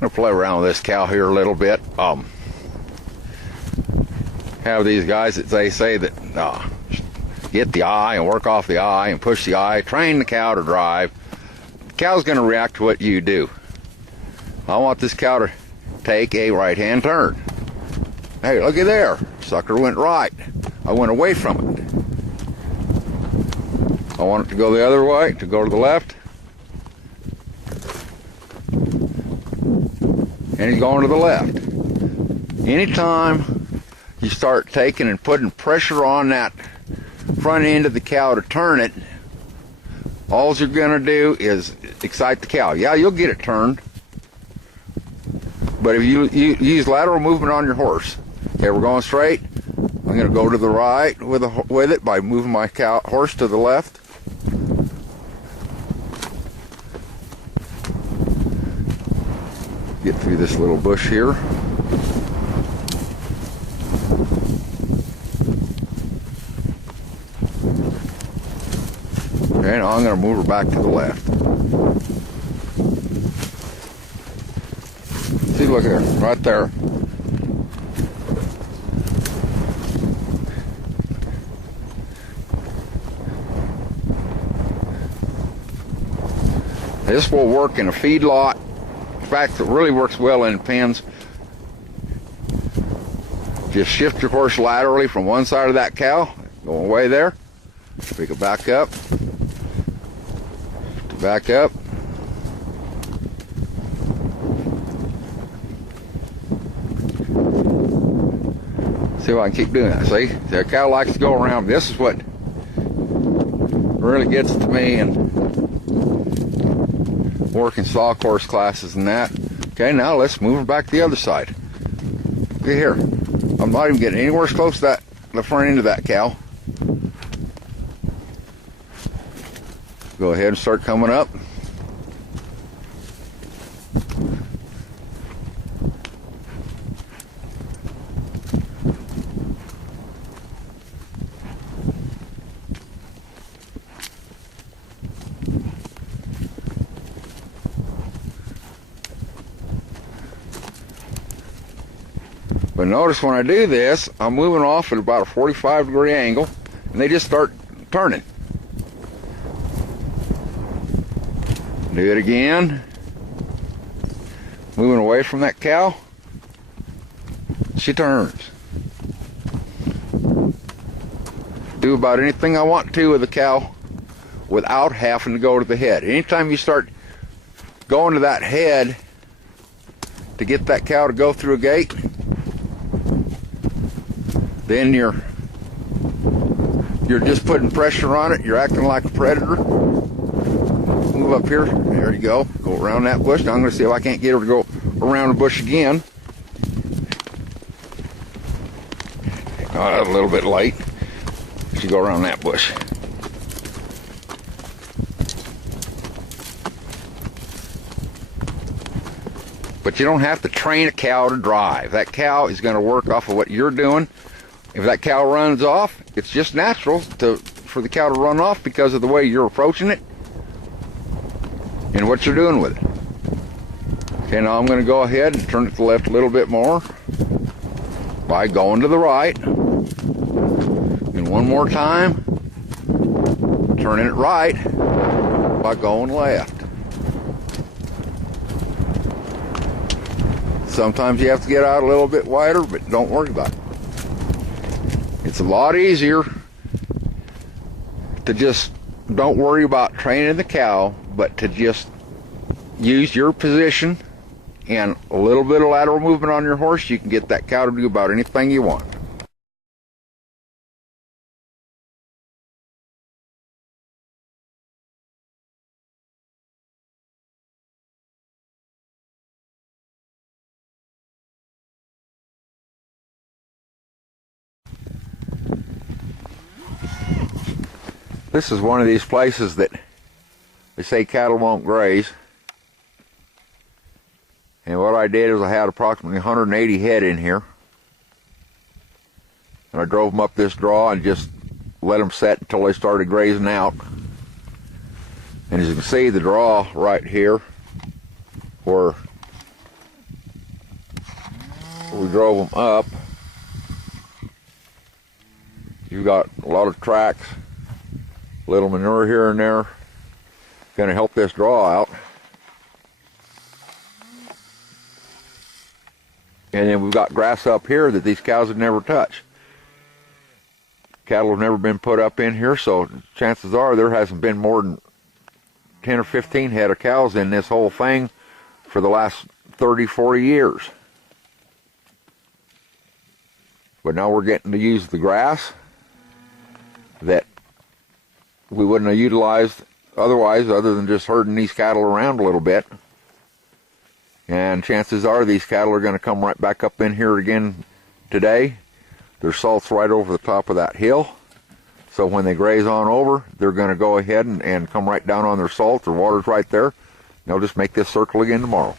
gonna play around with this cow here a little bit. Have these guys that they say that get the eye and work off the eye and push the eye, train the cow to drive. The cow's gonna react to what you do. I want this cow to take a right-hand turn. Hey, looky there. Sucker went right. I went away from it. I want it to go the other way, to go to the left. And he's going to the left. Anytime you start taking and putting pressure on that front end of the cow to turn it, all you're going to do is excite the cow. Yeah, you'll get it turned. But if you use lateral movement on your horse, okay, we're going straight. I'm going to go to the right with it by moving my horse to the left. Get through this little bush here. Okay, now I'm going to move her back to the left. See, look there, right there. This will work in a feedlot. In fact, it really works well in pens. Just shift your horse laterally from one side of that cow, go away there, pick it back up, back up. See if I can keep doing that. See, the cow likes to go around. This is what really gets to me and working stock horse classes and that. Okay, now let's move her back to the other side. Okay, here. I'm not even getting anywhere close to the front end of that cow. Go ahead and start coming up. But notice when I do this, I'm moving off at about a 45-degree angle, and they just start turning. Do it again. Moving away from that cow. She turns. Do about anything I want to with the cow without having to go to the head. Anytime you start going to that head to get that cow to go through a gate, then you're just putting pressure on it. You're acting like a predator. Move up here. There you go. Go around that bush. Now I'm going to see if I can't get her to go around the bush again. A little bit late. She go around that bush. But you don't have to train a cow to drive. That cow is going to work off of what you're doing. If that cow runs off, it's just natural for the cow to run off because of the way you're approaching it and what you're doing with it. Okay, now I'm going to go ahead and turn it to the left a little bit more by going to the right. And one more time, turning it right by going left. Sometimes you have to get out a little bit wider, but don't worry about it. It's a lot easier to just don't worry about training the cow, but to just use your position and a little bit of lateral movement on your horse. You can get that cow to do about anything you want. This is one of these places that they say cattle won't graze. And what I did is I had approximately 180 head in here. And I drove them up this draw and just let them set until they started grazing out. And as you can see, the draw right here, where We drove them up. You've got a lot of tracks, little manure here and there. Going to help this draw out. And then we've got grass up here that these cows would never touch. Cattle have never been put up in here, so chances are there hasn't been more than 10 or 15 head of cows in this whole thing for the last 30, 40 years. But now we're getting to use the grass that we wouldn't have utilized otherwise, other than just herding these cattle around a little bit. And chances are these cattle are going to come right back up in here again today. There's salts right over the top of that hill. So when they graze on over, they're going to go ahead and come right down on their salt. Their water's right there. They'll just make this circle again tomorrow.